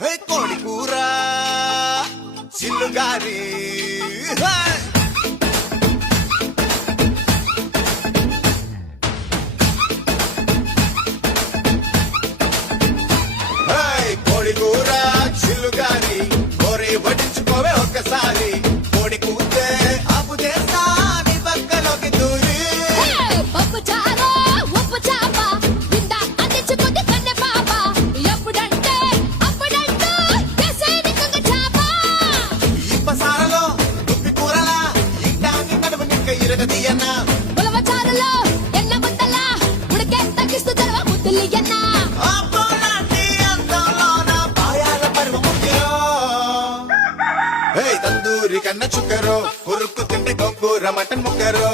కోడి కూర చిల్లుగారి కోడి కూర చిల్లుగారి కోరి వడ్డించుకోవే ఒక్కసారి కోడి కూతే అప్పు చేస్తా నీ పక్కలోకి దూరి పప్పు చారు ఉప్పు చాప విందా అందించుకుంది కన్నె పాప ఎప్పుడంటే అప్పుడంటూ ఎసేని కొంగ చాప ఇప్పసారలో దుప్పి కూరలా ఇంటాన్ని నడుము నిక్క ఇరగదీయన్నా ఉలవ చారులో ఎన్న ముద్దల ఉడికే తగ్గిస్తూ తెరవ ముద్దులు ఎన్న అబ్బోలాంటి అందంలోన పాయాల పరువ ముఖ్యరో తందూరి కన్న చుక్కరో ఉరుక్కు తిండి గొంగూర మటన్ ముక్కరో